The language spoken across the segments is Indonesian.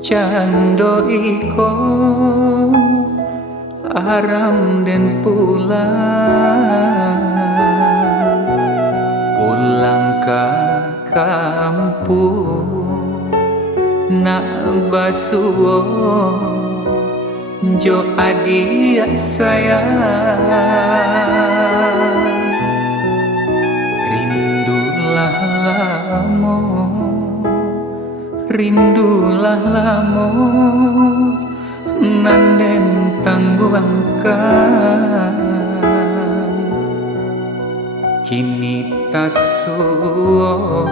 Cando iko aram dan pulang ke kampung nak basuo jo adik sayang. Rindulah lamo, rindulah lamo nanden tangguangkan. Kini tasuo,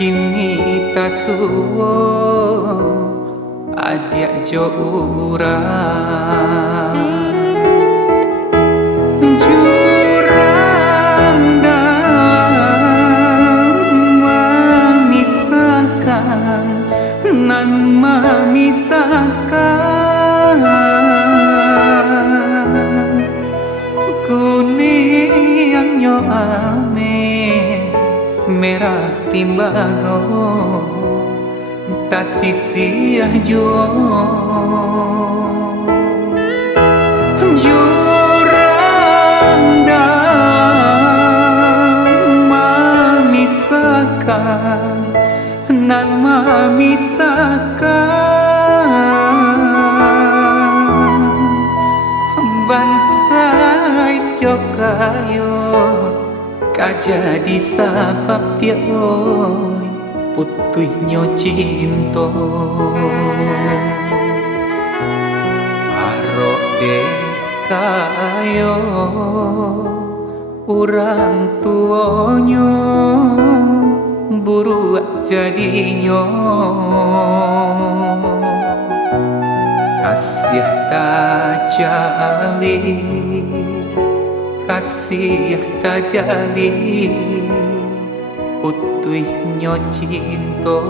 kini tasuo adik jo urang. Jurang dalam memisahkan, nan memisahkan. Kuning nyo ame merah timbango tak sisiah juo. Jurang dan memisahkan, nan memisahkan. Bansai jokayo kajadi sabab dia oi putuhnyo cinta. Arok dekayo urang tuonyo buruak jadinyo. Kasih tajali, kasih tajali putuhnyo cinta.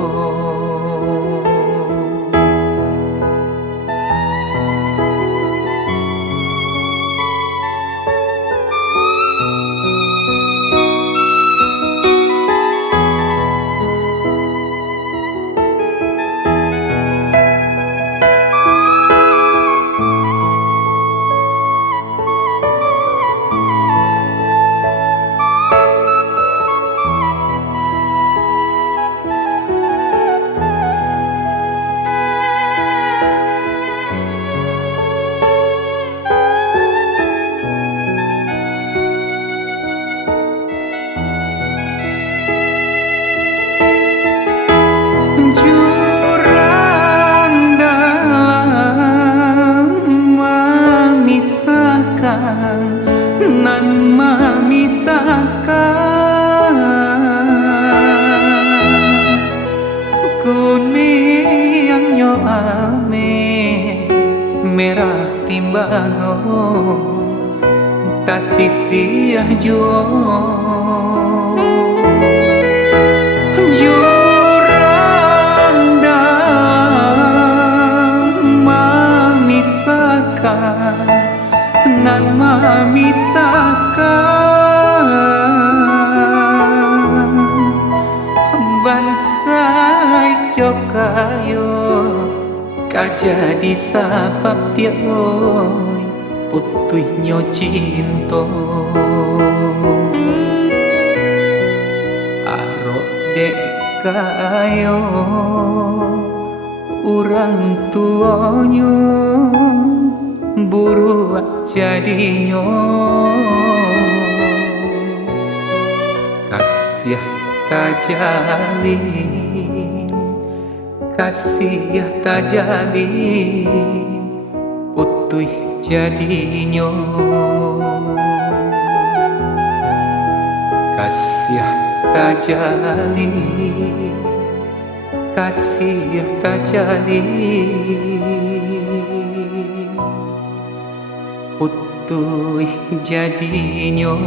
Nan memisahkan. Kuning nyo ame merah timbango tak sisiah juo. Jurang dan memisahkan, nan memisahkan. Bansai jokayo kajadi sabab dia oi putuhnyo cinta. Arok dekayo urang tuonyo buruak jadinyo. Kasih tajali, kasih tajali putuh jadinyo. Kasih tajali, kasih tajali putuh jadinyo.